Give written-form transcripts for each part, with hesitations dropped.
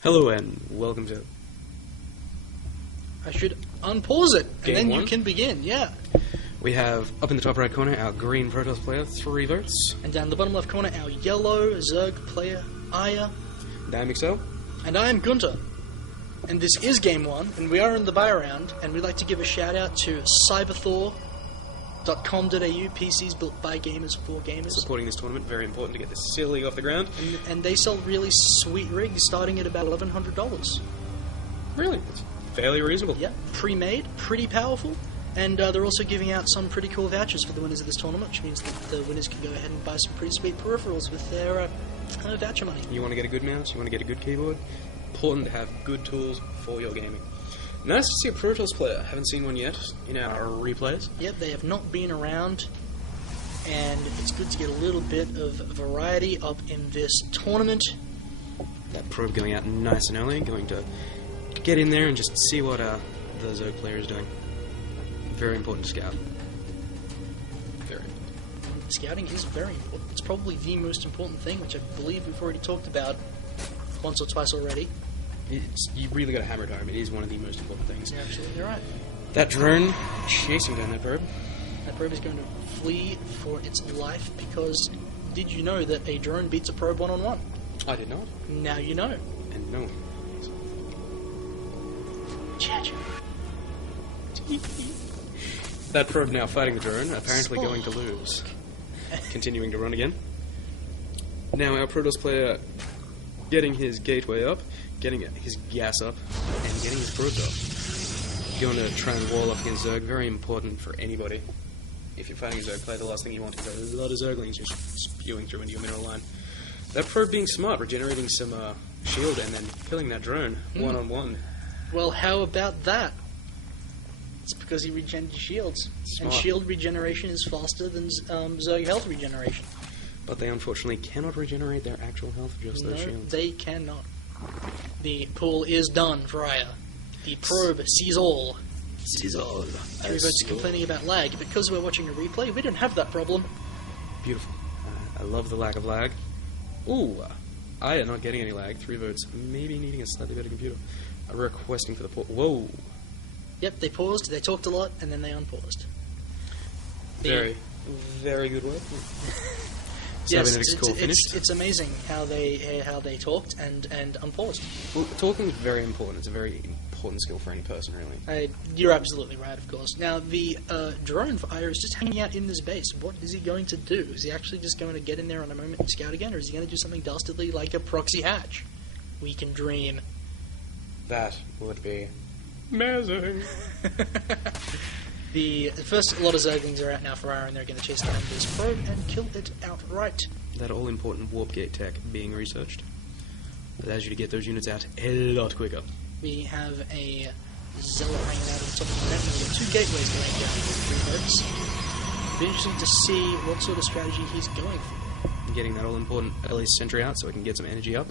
Hello and welcome to I should unpause it, and Game then one? you can begin, yeah. We have up in the top right corner our green Protoss player, ThreeVotes. And down the bottom left corner, our yellow Zerg player, Aiya. And I'm Excel. And I am Gunter. And this is Game 1, and we are in the buy round, and we'd like to give a shout out to cyberthor.com.au, PCs built by gamers for gamers. Supporting this tournament, very important to get this silly off the ground. And they sell really sweet rigs starting at about $1,100. Really? It's fairly reasonable. Yeah, pre-made, pretty powerful. And they're also giving out some pretty cool vouchers for the winners of this tournament, which means that the winners can go ahead and buy some pretty sweet peripherals with their voucher money. You want to get a good mouse, you want to get a good keyboard. Important to have good tools for your gaming. Nice to see a Protoss player. Haven't seen one yet in our replays. Yep, they have not been around, and it's good to get a little bit of variety up in this tournament. That probe going out nice and early, going to get in there and just see what the Zerg player is doing. Very important to scout. Very important. Scouting is very important. It's probably the most important thing, which I believe we've already talked about once or twice already. You really got to hammer it home. It is one of the most important things. You're absolutely right. That drone chasing down that probe. That probe is going to flee for its life because did you know that a drone beats a probe one-on-one? I did not. Now you know. And no one. Cha-cha. That probe now fighting the drone, apparently going to lose. Continuing to run again. Now our Protoss player getting his gateway up, getting his gas up, and getting his probes up. Going to try and wall up against Zerg. Very important for anybody. If you're fighting a Zerg player, the last thing you want is a lot of Zerglings just spewing through into your mineral line. That probe being smart, regenerating some shield and then killing that drone one-on-one. Well, how about that? It's because he regenerated shields. Smart. And shield regeneration is faster than Zerg health regeneration. But they unfortunately cannot regenerate their actual health, just No, those shields. they cannot. The pool is done for Aiya. The probe sees all. Sees all. ThreeVotes complaining about lag. Because we're watching a replay, we don't have that problem. Beautiful. I love the lack of lag. Ooh, Aiya not getting any lag. ThreeVotes maybe needing a slightly better computer. Requesting for the port. Whoa. Yep, they paused, they talked a lot, and then they unpaused. Very, very good work. Yes, finished. it's amazing how they talked and unpaused. Well, talking is very important. It's a very important skill for any person, really. You're absolutely right, of course. Now, the drone for Aiya is just hanging out in this base. What is he going to do? Is he actually just going to get in there on a moment and scout again, or is he going to do something dastardly like a proxy hatch? We can dream. That would be amazing. The first lot of Zerglings are out now for Aiya, and they're going to chase down this probe and kill it outright. That all-important warp gate tech being researched allows you to get those units out a lot quicker. We have a Zealot hanging out on top of the net, and we have two gateways going down for ThreeVotes. It'll be interesting to see what sort of strategy he's going for. Getting that all-important early sentry out so we can get some energy up.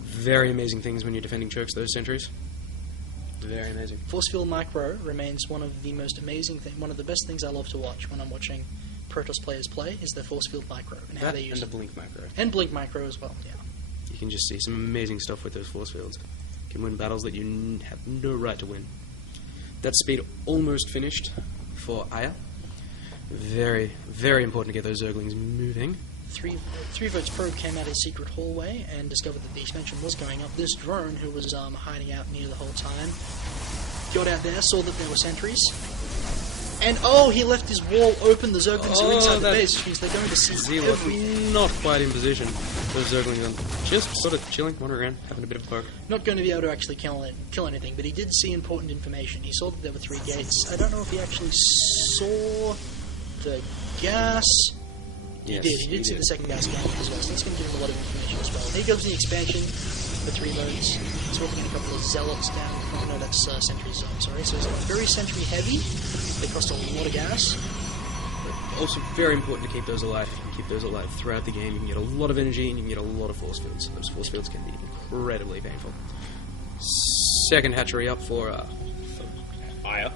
Very amazing things when you're defending chokes, those sentries. Very amazing. Force Field Micro remains one of the most amazing one of the best things I love to watch when I'm watching Protoss players play is their Force Field Micro and how they use and it. the Blink Macro. And Blink Micro as well, yeah. You can just see some amazing stuff with those force fields. You can win battles that you have no right to win. That speed almost finished for Aiya. Very, very important to get those Zerglings moving. ThreeVotes probe came out a secret hallway and discovered that the expansion was going up. This drone, who was hiding out near the whole time, got out there, saw that there were sentries, and he left his wall open. The Zerglings are inside the base, which means they're going to see everything. Not quite in position. Those Zerglings are just sort of chilling, wandering around, having a bit of a poke. Not going to be able to actually kill anything, but he did see important information. He saw that there were 3 gates. I don't know if he actually saw the gas. Yes, He did see the second gas cannon as well, so that's going to give him a lot of information as well. Here comes the expansion for ThreeVotes. He's walking in a couple of zealots down. Oh, no, that's sentry zone, sorry. So it's very sentry heavy. They cost a lot of gas. But also very important to keep those alive. You can keep those alive throughout the game. You can get a lot of energy and you can get a lot of force fields. Those force fields can be incredibly painful. Second hatchery up for Aiya.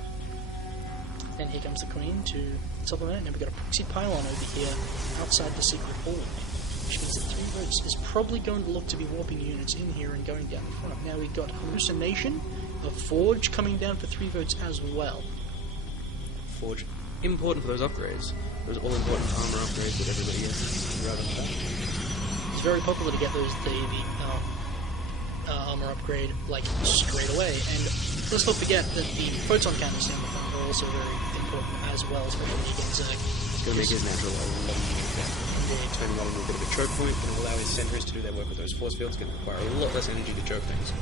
And here comes the Queen to supplement it, and we've got a proxy pylon over here outside the secret hallway. which means that ThreeVotes is probably going to look to be warping units in here and going down the front. Now we've got Hallucination, a Forge coming down for ThreeVotes as well. Forge, important for those upgrades. Those all-important armor upgrades that everybody gets rather than that. It's very popular to get those the armor upgrade like straight away, and let's not forget that the photon cannons down the front are also very important as well, especially against Zerg. It's going to make his natural a lot more turning that into a bit of a choke point, going to allow his sentries to do their work with those force fields, going to require a lot less energy to choke things.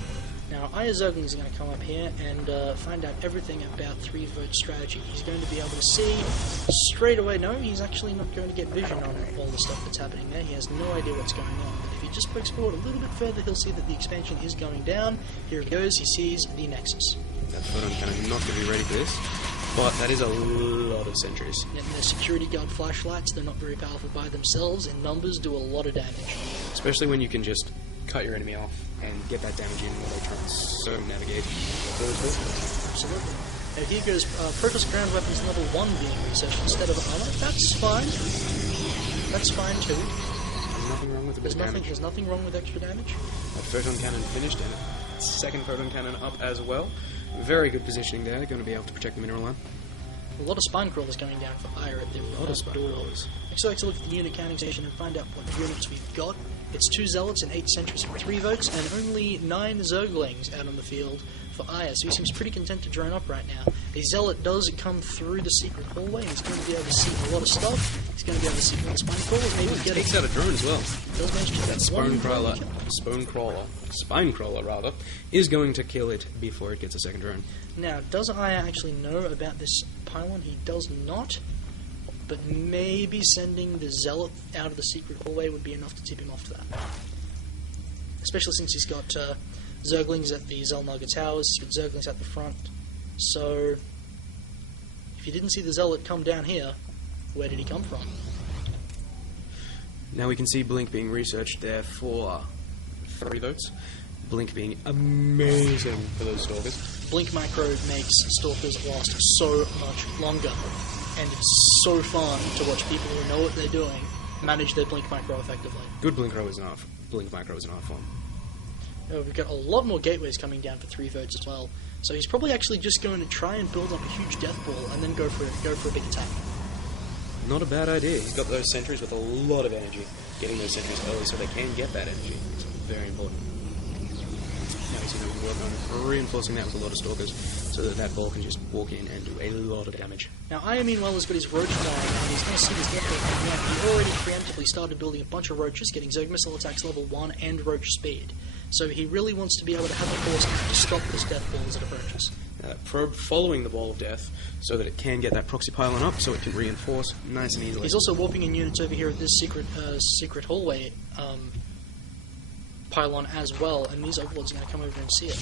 Now, Aiya Zerglings are going to come up here and find out everything about ThreeVotes strategy. He's going to be able to see straight away. No, he's actually not going to get vision on all the stuff that's happening there. He has no idea what's going on. But if he just pokes forward a little bit further, he'll see that the expansion is going down. Here it goes. He sees the Nexus. That photon cannon not going to be ready for this, but that is a lot of sentries. And the security guard flashlights, they're not very powerful by themselves. In numbers, do a lot of damage. Especially when you can just cut your enemy off and get that damage in while they try and circumnavigate. Absolutely. Now here goes Protoss ground weapons level 1 being researched instead of armor. That's fine. That's fine too. Nothing wrong with a bit of damage. There's nothing wrong with extra damage. That photon cannon finished and a second photon cannon up as well. Very good positioning there. Going to be able to protect the mineral line. A lot of spine crawlers going down for Aiya at the doors. Next, I'd like to look at the unit counting station and find out what units we've got. It's 2 Zealots and 8 Sentries for ThreeVotes, and only 9 Zerglings out on the field for Aiya, so he seems pretty content to drone up right now. A Zealot does come through the secret hallway, and he's going to be able to see a lot of stuff. He's going to be able to see one spine crawler, maybe get takes out a drone as well. Does manage to that spine crawler rather, is going to kill it before it gets a second drone. Now, does Aiya actually know about this pylon? He does not. But maybe sending the Zealot out of the secret hallway would be enough to tip him off to that. Especially since he's got Zerglings at the Zelnaga Towers, he's got Zerglings at the front. So, if you didn't see the Zealot come down here, where did he come from? Now we can see Blink being researched there for ThreeVotes. Blink being amazing for those Stalkers. Blink Micro makes Stalkers last so much longer. And it's so fun to watch people who know what they're doing manage their Blink Micro effectively. Good Blink Micro is an art form. We've got a lot more gateways coming down for ThreeVotes as well. So he's probably actually just going to try and build up a huge death ball and then go for a big attack. Not a bad idea. He's got those sentries with a lot of energy. Getting those sentries early so they can get that energy. It's very important. Now he's going to work on reinforcing that with a lot of Stalkers so that that ball can just walk in and do a lot of damage. Now Aiya meanwhile has got his roach going and he's going to see this death ball coming out. He already preemptively started building a bunch of roaches, getting Zerg missile attacks level 1 and roach speed. So he really wants to be able to have the force to stop this death ball as it approaches. Probe following the ball of death so that it can get that proxy pylon up so it can reinforce nice and easily. He's also warping in units over here at this secret hallway pylon as well, and these overlords are going to come over and see it.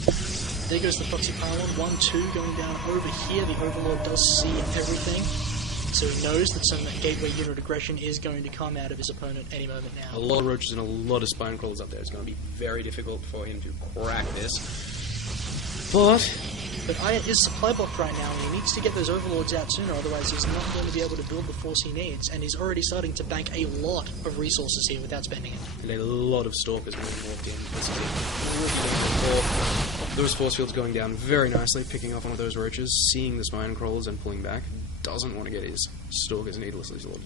There goes the proxy pylon, 1, 2 going down over here. The overlord does see everything, so he knows that some gateway unit aggression is going to come out of his opponent any moment now. A lot of roaches and a lot of spine crawlers up there. It's going to be very difficult for him to crack this. But Aiya is supply blocked right now, and he needs to get those overlords out sooner, otherwise he's not going to be able to build the force he needs, and he's already starting to bank a lot of resources here without spending it. And a lot of Stalkers being walked in. Those force fields going down very nicely, picking off one of those roaches, seeing the spine crawlers and pulling back. Doesn't want to get his Stalkers needlessly slaughtered.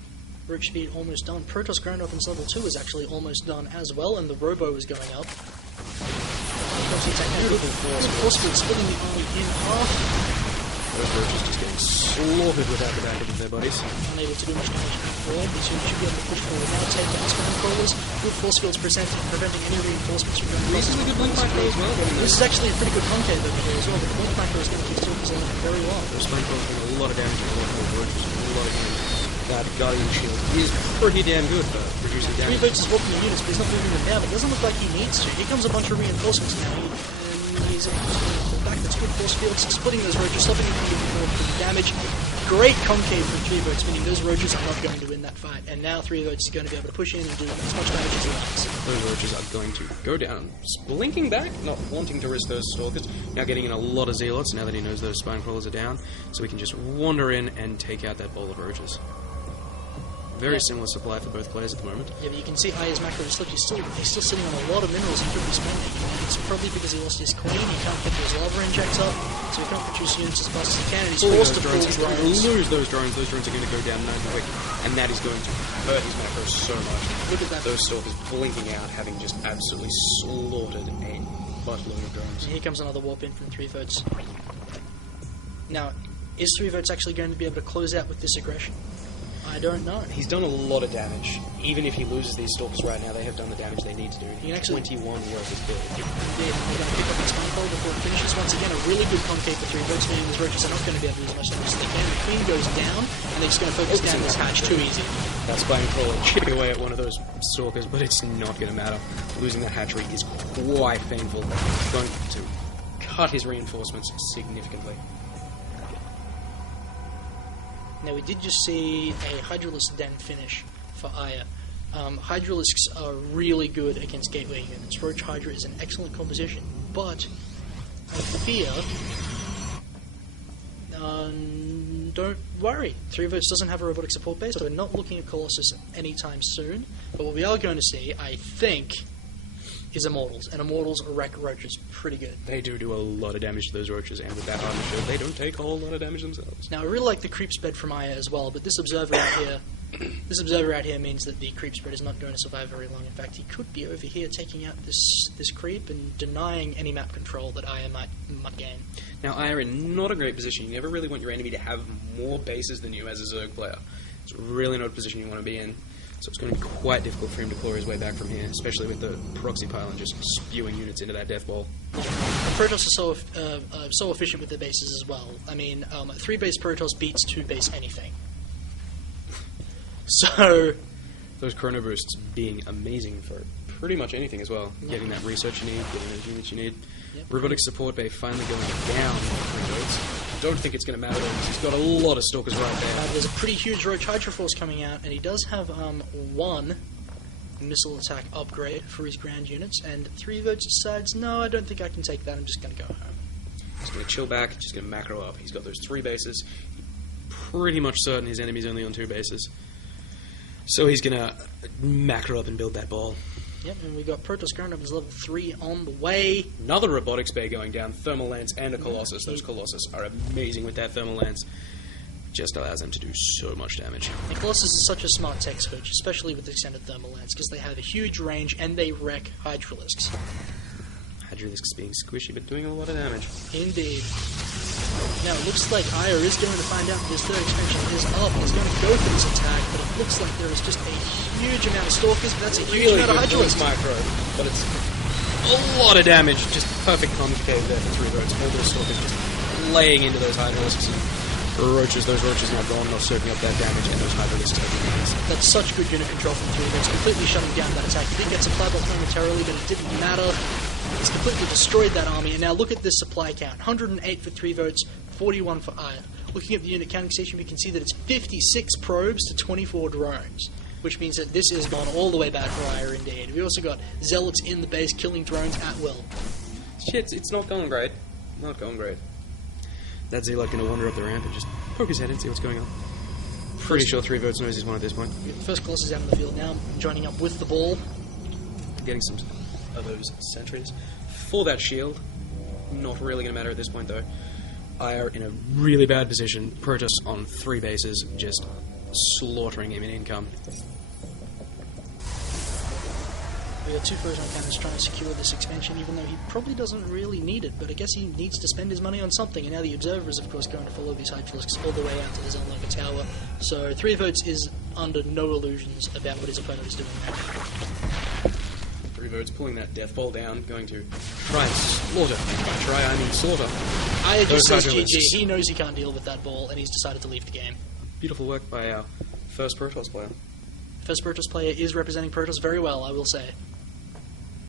Roach speed almost done. Protoss ground weapons level 2 is actually almost done as well, and the Robo is going up. Beautiful force field splitting the army in half. Those roaches just getting slaughtered without the backup of their buddies. Unable to do much damage at all. These units should be able to push forward now, take down spine crawlers. Good force fields preventing any reinforcements from going. This is a good Blink Micro as well. This is actually a pretty good concave over here as well, but the Blink Micro is going to keep Stalkers alive very well. Those spine crawlers doing a lot of damage and a lot more roaches. A lot of damage. That Guardian Shield is pretty damn good for reducing damage. ThreeVotes is walking the units, but he's not moving them down. It doesn't look like he needs to. Here comes a bunch of reinforcements now, and he's able to pull back the two force fields, splitting those roaches, stopping them from doing damage. Great concave from ThreeVotes, meaning those roaches are not going to win that fight. And now ThreeVotes is going to be able to push in and do as much damage as he likes. Those roaches are going to go down, blinking back, not wanting to risk those Stalkers. Now getting in a lot of Zealots now that he knows those spine crawlers are down, so he can just wander in and take out that bowl of roaches. Very similar supply for both players at the moment. Yeah, but you can see Aiya's macro is slipped. He's still sitting on a lot of minerals he could be spending. It's probably because he lost his queen, he can't get those lava injects up, so he can't produce units as fast as he can, and he's forced to pull He's going to drones. lose those drones. Those drones are going to go down nice and quick, and that is going to hurt his macro so much. Look at that. Those stalkers blinking out, having just absolutely slaughtered a buttload of drones. And here comes another warp in from ThreeVotes. Now, is ThreeVotes actually going to be able to close out with this aggression? I don't know. He's done a lot of damage. Even if he loses these stalkers right now, they have done the damage they need to do. He can actually 21 worth his build. Indeed, we're going to pick up his control before it finishes. Once again, a really good concave for ThreeVotes, meaning these roaches are not going to be able to do as much damage as they can. The queen goes down, and they're just going to focus down this hatch too easy. That's by Crawler chipping away at one of those stalkers, but it's not going to matter. Losing that hatchery is quite painful. It's going to cut his reinforcements significantly. Now, we did just see a Hydralisk Den finish for Aiya. Hydralisks are really good against gateway units. Roach Hydra is an excellent composition, but I fear... don't worry. ThreeVotes doesn't have a robotic support base, so we're not looking at Colossus anytime soon. But what we are going to see, I think, is Immortals. And Immortals wreck roaches pretty good. They do a lot of damage to those roaches, and with that armor shield, they don't take a whole lot of damage themselves. Now, I really like the creep spread from Aiya as well, but this observer out here means that the creep spread is not going to survive very long. In fact, he could be over here taking out this creep and denying any map control that Aiya might gain. Now, Aiya in not a great position. You never really want your enemy to have more bases than you as a Zerg player. It's really not a position you want to be in. So it's going to be quite difficult for him to claw his way back from here, especially with the proxy pylon just spewing units into that death ball. Protoss are so efficient with their bases as well. I mean, 3-base Protoss beats 2-base anything. So... Those chrono boosts being amazing for pretty much anything as well. Getting that research you need, getting those units you need. Yep. Robotic support bay finally going down. I don't think it's going to matter though, because he's got a lot of stalkers right there. There's a pretty huge Roach Hydra force coming out, and he does have one missile attack upgrade for his ground units, and ThreeVotes decides, no, I don't think I can take that, I'm just going to go home. He's going to chill back, just going to macro up. He's got those 3 bases. Pretty much certain his enemy's only on 2 bases. So he's going to macro up and build that ball. Yep, and we got Protoss going up as level 3 on the way. Another robotics bay going down, thermal lance and a Colossus. Those Colossus are amazing with that thermal lance. Just allows them to do so much damage. And Colossus is such a smart tech switch, especially with extended thermal lance, because they have a huge range and they wreck Hydralisks. Hydralisks being squishy but doing a lot of damage. Indeed. Now it looks like Aiya is going to find out that his third expansion is up. He's going to go for this attack, but it looks like there is just a huge amount of stalkers, but that's a huge amount of Hydralisks. Micro, but it's a lot of damage. Just perfect concave there for ThreeVotes. All those stalkers just laying into those Hydralisks. Roaches, those roaches now gone, not soaking up that damage, and those Hydralisks taking damage. That's such good unit control from ThreeVotes, completely shutting down that attack. He did get supply block momentarily, but it didn't matter. He's completely destroyed that army, and now look at this supply count. 108 for ThreeVotes, 41 for Aiya. Looking at the unit counting station, we can see that it's 56 probes to 24 drones, which means that this has gone all the way bad for Aiya indeed. We also got Zealots in the base killing drones at will. Shit, it's not going great. Not going great. That Zealot going to wander up the ramp and just poke his head and see what's going on. Pretty sure ThreeVotes knows he's won at this point. The first Colossus out on the field now, joining up with the ball. Getting some of those sentries for that shield. Not really going to matter at this point though. Aiya in a really bad position. Protoss on 3 bases, just slaughtering him in income. We got 2 Photon cannons trying to secure this expansion, even though he probably doesn't really need it, but I guess he needs to spend his money on something, and now the Observer is, of course, going to follow these Hydralisks all the way out to the Zelnova Tower, so ThreeVotes is under no illusions about what his opponent is doing now. ThreeVotes pulling that death ball down, going to try and slaughter. By try, I mean slaughter. Aiya just says Hydralisks. GG, he knows he can't deal with that ball, and he's decided to leave the game. Beautiful work by our first Protoss player. First Protoss player is representing Protoss very well, I will say.